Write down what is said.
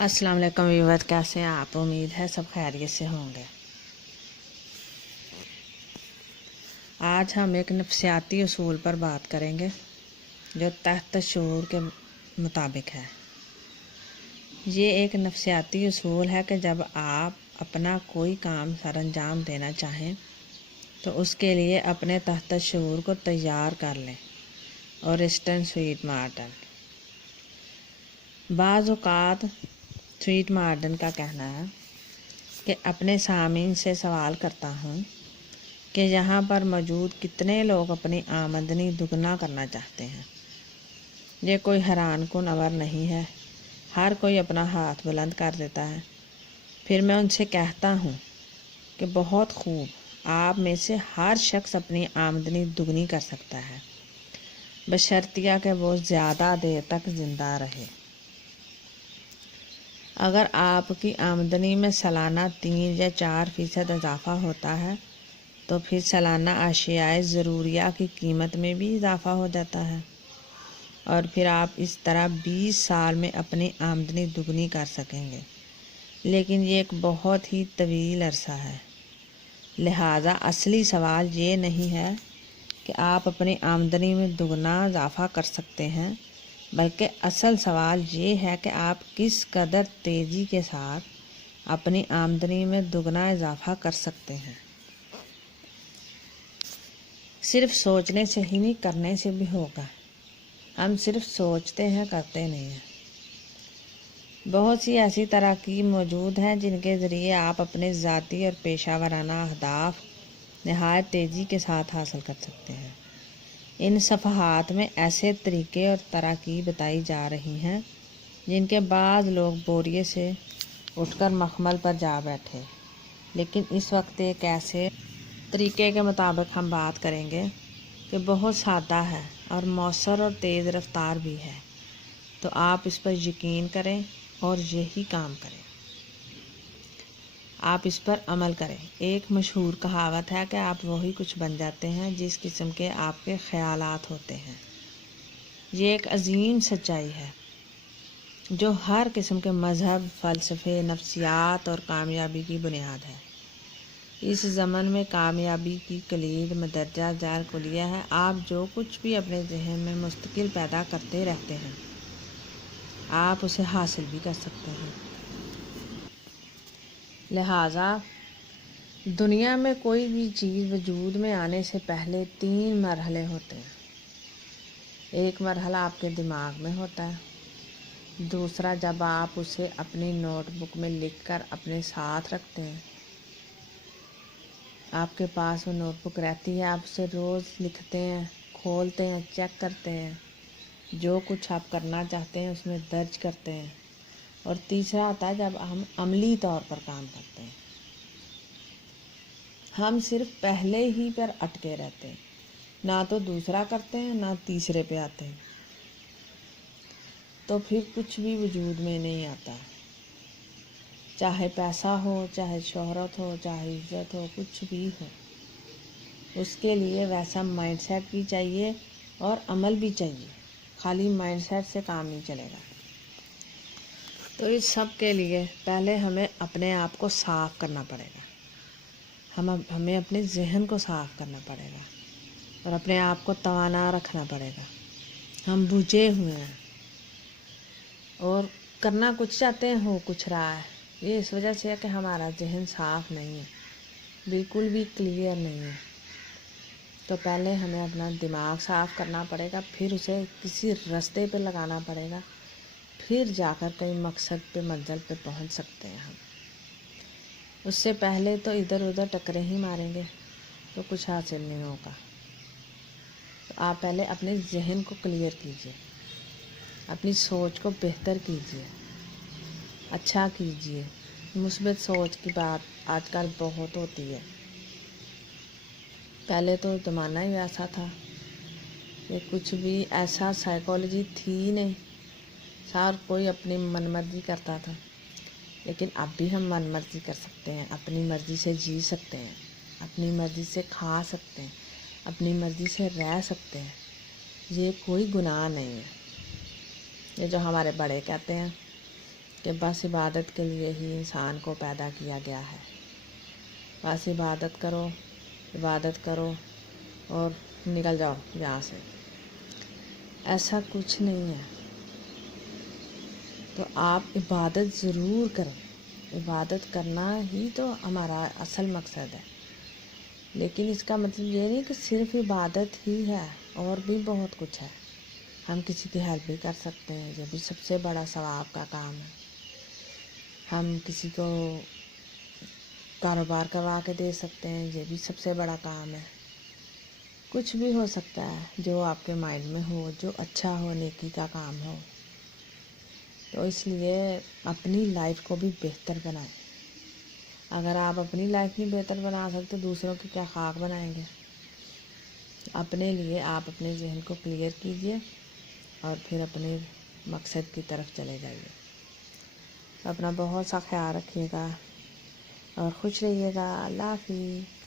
अस्सलाम वालेकुम व्यूअर्स, कैसे हैं आप? उम्मीद है सब खैरियत से होंगे। आज हम एक नफ्सियाती उसूल पर बात करेंगे जो तहत शऊर के मुताबिक है। ये एक नफ्सियाती उसूल है कि जब आप अपना कोई काम सरअंजाम देना चाहें तो उसके लिए अपने तहत शऊर को तैयार कर लें और इंस्टेंट स्वीट मार्टन। बाज़ औक़ात स्वीट मार्टन का कहना है कि अपने सामीन से सवाल करता हूँ कि यहाँ पर मौजूद कितने लोग अपनी आमदनी दुगना करना चाहते हैं। ये कोई हैरानकुन अमर नहीं है, हर कोई अपना हाथ बुलंद कर देता है। फिर मैं उनसे कहता हूँ कि बहुत खूब, आप में से हर शख्स अपनी आमदनी दुगनी कर सकता है, बशर्तिया कि वो ज़्यादा देर तक ज़िंदा रहे। अगर आपकी आमदनी में सालाना 3 या 4% इजाफ़ा होता है तो फिर सालाना अशियाए ज़रूरिया की कीमत में भी इजाफ़ा हो जाता है और फिर आप इस तरह 20 साल में अपनी आमदनी दुगनी कर सकेंगे। लेकिन ये एक बहुत ही तवील अरसा है, लिहाजा असली सवाल ये नहीं है कि आप अपनी आमदनी में दुगना इजाफ़ा कर सकते हैं, बल्कि असल सवाल ये है कि आप किस कदर तेज़ी के साथ अपनी आमदनी में दुगना इजाफ़ा कर सकते हैं। सिर्फ सोचने से ही नहीं, करने से भी होगा। हम सिर्फ सोचते हैं, करते नहीं हैं। बहुत सी ऐसी तरकीब मौजूद हैं जिनके ज़रिए आप अपने ज़ाती और पेशा वराना अहदाफ नहायत तेज़ी के साथ हासिल कर सकते हैं। इन सफ़हात में ऐसे तरीक़े और तरकीब बताई जा रही हैं जिनके बाद लोग बोरिए से उठकर मखमल पर जा बैठे। लेकिन इस वक्त एक ऐसे तरीक़े के मुताबिक हम बात करेंगे कि बहुत सादा है और मौसर और तेज़ रफ्तार भी है, तो आप इस पर यकीन करें और यही काम करें। आप इस पर अमल करें। एक मशहूर कहावत है कि आप वही कुछ बन जाते हैं जिस किस्म के आपके ख़यालात होते हैं। ये एक अजीम सच्चाई है जो हर किस्म के मज़हब, फ़लसफ़े, नफ्सियात और कामयाबी की बुनियाद है। इस ज़मन में कामयाबी की कलीद मदरजा ज़ैल कुलिया है। आप जो कुछ भी अपने जहन में मुस्तकिल पैदा करते रहते हैं, आप उसे हासिल भी कर सकते हैं। लिहाजा दुनिया में कोई भी चीज़ वजूद में आने से पहले 3 मरहले होते हैं। एक मरहला आपके दिमाग में होता है, दूसरा जब आप उसे अपनी नोटबुक में लिखकर अपने साथ रखते हैं, आपके पास वो नोटबुक रहती है, आप उसे रोज़ लिखते हैं, खोलते हैं, चेक करते हैं, जो कुछ आप करना चाहते हैं उसमें दर्ज करते हैं। और तीसरा आता है जब हम अमली तौर पर काम करते हैं। हम सिर्फ पहले ही पर अटके रहते हैं, ना तो दूसरा करते हैं ना तीसरे पे आते हैं, तो फिर कुछ भी वजूद में नहीं आता। चाहे पैसा हो, चाहे शोहरत हो, चाहे इज्जत हो, कुछ भी हो, उसके लिए वैसा माइंडसेट भी चाहिए और अमल भी चाहिए। खाली माइंडसेट से काम नहीं चलेगा। तो इस सब के लिए पहले हमें अपने आप को साफ़ करना पड़ेगा। हमें अपने जहन को साफ़ करना पड़ेगा और अपने आप को तवाना रखना पड़ेगा। हम बुझे हुए हैं और करना कुछ चाहते हैं, हो कुछ रहा है। ये इस वजह से है कि हमारा जहन साफ़ नहीं है, बिल्कुल भी क्लियर नहीं है। तो पहले हमें अपना दिमाग साफ़ करना पड़ेगा, फिर उसे किसी रास्ते पे लगाना पड़ेगा, फिर जाकर कई मकसद पे, मंजिल पे पहुंच सकते हैं हम। उससे पहले तो इधर उधर टकरे ही मारेंगे तो कुछ हासिल नहीं होगा। तो आप पहले अपने जहन को क्लियर कीजिए, अपनी सोच को बेहतर कीजिए, अच्छा कीजिए। मुस्बित सोच की बात आजकल बहुत होती है। पहले तो ज़माना ही ऐसा था कि कुछ भी ऐसा साइकोलॉजी थी नहीं, हर कोई अपनी मनमर्जी करता था। लेकिन अब भी हम मनमर्जी कर सकते हैं, अपनी मर्ज़ी से जी सकते हैं, अपनी मर्ज़ी से खा सकते हैं, अपनी मर्ज़ी से रह सकते हैं। ये कोई गुनाह नहीं है। ये जो हमारे बड़े कहते हैं کہ بس عبادت کے لیے ہی انسان کو پیدا کیا گیا ہے، بس عبادت کرو اور نکل جاؤ یہاں سے، ایسا کچھ نہیں ہے۔ تو آپ عبادت ضرور کریں، عبادت کرنا ہی تو ہمارا اصل مقصد ہے، لیکن اس کا مطلب یہ نہیں کہ صرف عبادت ہی ہے، اور بھی بہت کچھ ہے۔ ہم کسی کی ہیلپ بھی کر سکتے ہیں، یہ بھی سب سے بڑا ثواب کا کام ہے۔ ہم کسی کو کاروبار کروا کے دے سکتے ہیں، یہ بھی سب سے بڑا کام ہے۔ کچھ بھی ہو سکتا ہے جو آپ کے مائنڈ میں ہو، جو اچھا ہو، نیکی کا کام ہو۔ تو اس لیے اپنی لائف کو بھی بہتر بنائیں۔ اگر آپ اپنی لائف نہیں بہتر بنا سکتے، دوسروں کی کیا خاک بنائیں گے؟ اپنے لیے آپ اپنے ذہن کو کلیئر کیجئے اور پھر اپنے مقصد کی طرف چلے جائیے۔ اپنا بہت سا خیال رکھیے گا اور خوش رہیے گا۔ اللہ حافظ۔